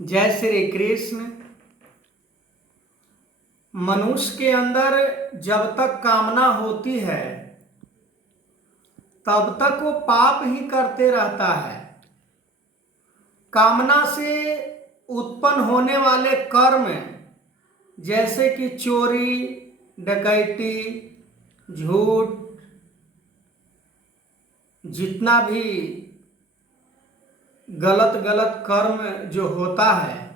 जय श्री कृष्ण। मनुष्य के अंदर जब तक कामना होती है तब तक वो पाप ही करते रहता है। कामना से उत्पन्न होने वाले कर्म जैसे कि चोरी, डकैती, झूठ, जितना भी गलत गलत कर्म जो होता है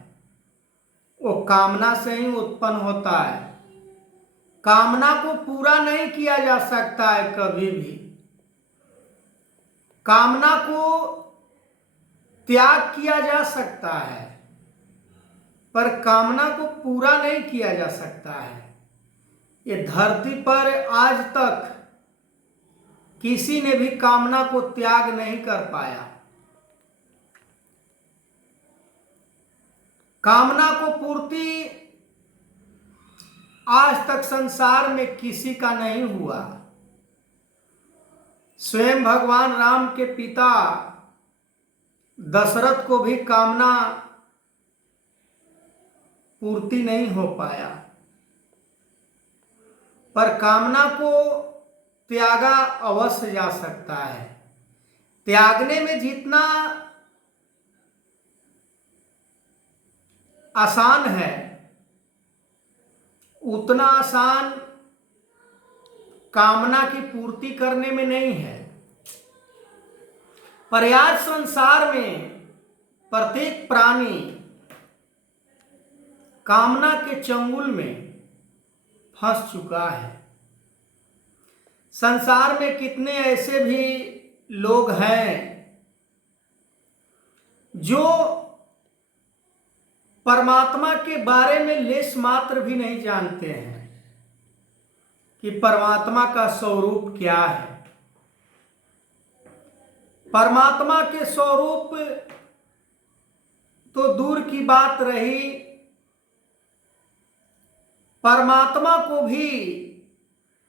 वो कामना से ही उत्पन्न होता है। कामना को पूरा नहीं किया जा सकता है कभी भी। कामना को त्याग किया जा सकता है पर कामना को पूरा नहीं किया जा सकता है। ये धरती पर आज तक किसी ने भी कामना को त्याग नहीं कर पाया। कामना को पूर्ति आज तक संसार में किसी का नहीं हुआ। स्वयं भगवान राम के पिता दशरथ को भी कामना पूर्ति नहीं हो पाया, पर कामना को त्यागा अवश्य जा सकता है। त्यागने में जितना आसान है उतना आसान कामना की पूर्ति करने में नहीं है। पर आज संसार में प्रत्येक प्राणी कामना के चंगुल में फंस चुका है। संसार में कितने ऐसे भी लोग हैं जो परमात्मा के बारे में लेश मात्र भी नहीं जानते हैं कि परमात्मा का स्वरूप क्या है। परमात्मा के स्वरूप तो दूर की बात रही, परमात्मा को भी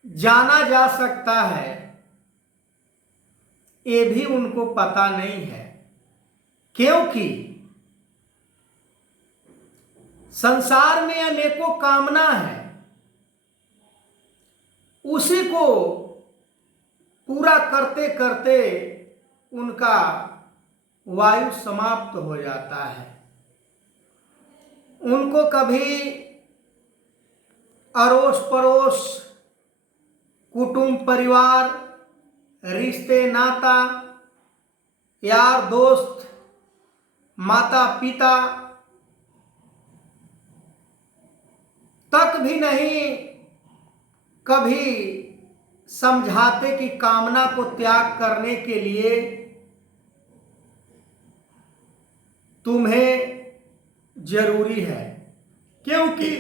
जाना जा सकता है ये भी उनको पता नहीं है। क्योंकि संसार में अनेकों कामना है, उसी को पूरा करते करते उनका वायु समाप्त हो जाता है। उनको कभी अड़ोस पड़ोस, कुटुंब परिवार, रिश्ते नाता, यार दोस्त, माता पिता तक भी नहीं कभी समझाते कि कामना को त्याग करने के लिए तुम्हें जरूरी है। क्योंकि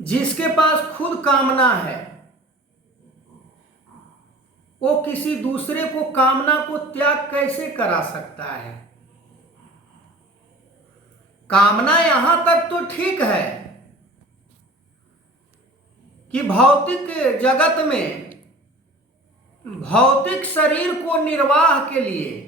जिसके पास खुद कामना है वो किसी दूसरे को कामना को त्याग कैसे करा सकता है। कामना यहां तक तो ठीक है कि भौतिक जगत में भौतिक शरीर को निर्वाह के लिए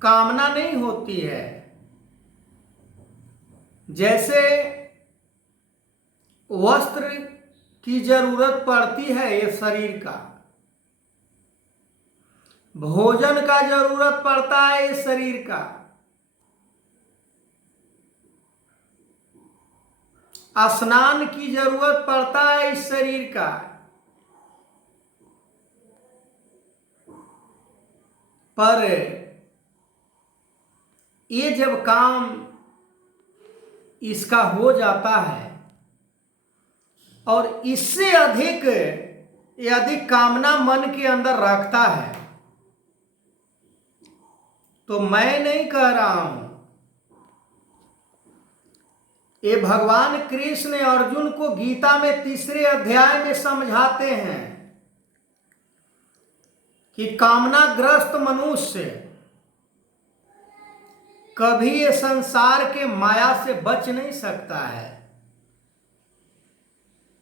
कामना नहीं होती है। जैसे वस्त्र की जरूरत पड़ती है ये शरीर का, भोजन का जरूरत पड़ता है इस शरीर का, स्नान की जरूरत पड़ता है इस शरीर का, पर ये जब काम इसका हो जाता है और इससे अधिक यदि कामना मन के अंदर रखता है तो मैं नहीं कह रहा हूं, ये भगवान कृष्ण अर्जुन को गीता में 3 अध्याय में समझाते हैं कि कामनाग्रस्त मनुष्य कभी ये संसार के माया से बच नहीं सकता है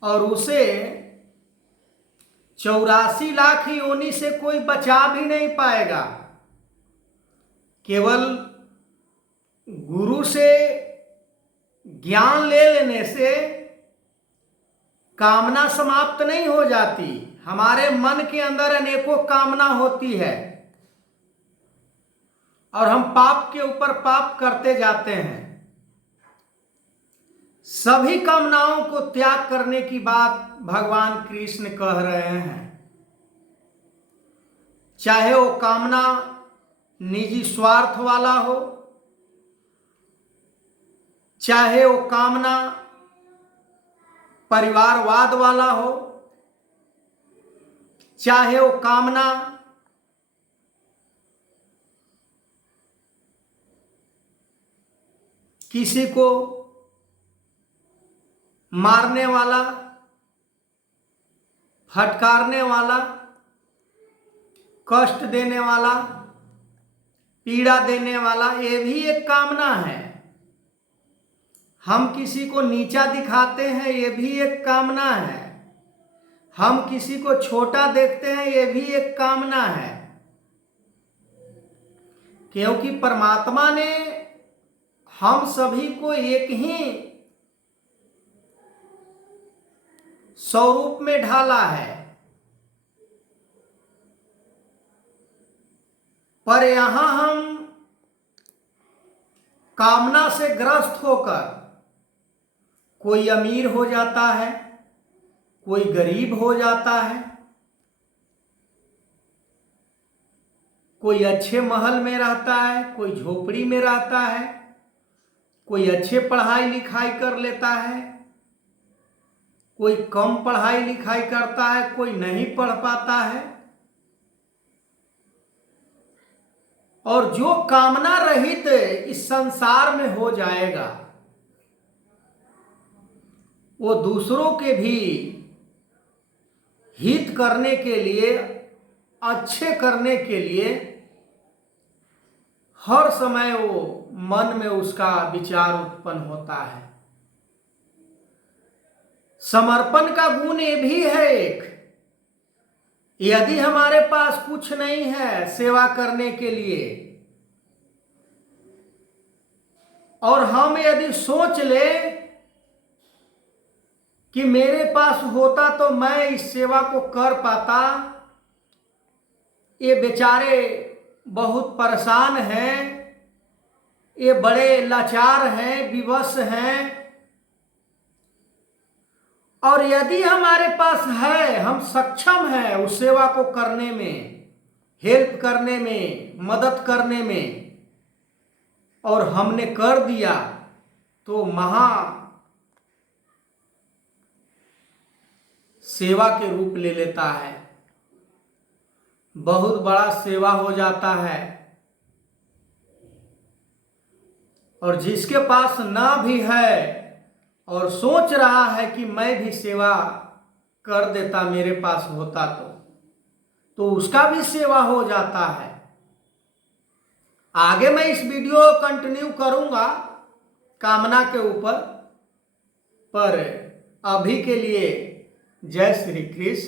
और उसे 84 लाख योनि से कोई बचा भी नहीं पाएगा। केवल गुरु से ज्ञान ले लेने से कामना समाप्त नहीं हो जाती। हमारे मन के अंदर अनेकों कामना होती है और हम पाप के ऊपर पाप करते जाते हैं। सभी कामनाओं को त्याग करने की बात भगवान कृष्ण कह रहे हैं। चाहे वो कामना निजी स्वार्थ वाला हो, चाहे वो कामना परिवारवाद वाला हो, चाहे वो कामना किसी को मारने वाला, फटकारने वाला, कष्ट देने वाला, पीड़ा देने वाला, ये भी एक कामना है। हम किसी को नीचा दिखाते हैं, ये भी एक कामना है। हम किसी को छोटा देखते हैं, ये भी एक कामना है। क्योंकि परमात्मा ने हम सभी को एक ही स्वरूप में ढाला है, पर यहां हम कामना से ग्रस्त होकर कोई अमीर हो जाता है, कोई गरीब हो जाता है, कोई अच्छे महल में रहता है, कोई झोपड़ी में रहता है, कोई अच्छे पढ़ाई लिखाई कर लेता है, कोई कम पढ़ाई लिखाई करता है, कोई नहीं पढ़ पाता है। और जो कामना रहित इस संसार में हो जाएगा, वो दूसरों के भी हित करने के लिए, अच्छे करने के लिए हर समय वो मन में उसका विचार उत्पन्न होता है। समर्पण का गुण ये भी है एक। यदि हमारे पास कुछ नहीं है सेवा करने के लिए, और हम यदि सोच ले कि मेरे पास होता तो मैं इस सेवा को कर पाता, ये बेचारे बहुत परेशान हैं, ये बड़े लाचार हैं, विवश हैं, और यदि हमारे पास है, हम सक्षम हैं उस सेवा को करने में, हेल्प करने में, मदद करने में, और हमने कर दिया, तो महा सेवा के रूप ले लेता है, बहुत बड़ा सेवा हो जाता है। और जिसके पास ना भी है और सोच रहा है कि मैं भी सेवा कर देता, मेरे पास होता तो उसका भी सेवा हो जाता है। आगे मैं इस वीडियो कंटिन्यू करूंगा कामना के ऊपर, पर अभी के लिए जय श्री कृष्ण।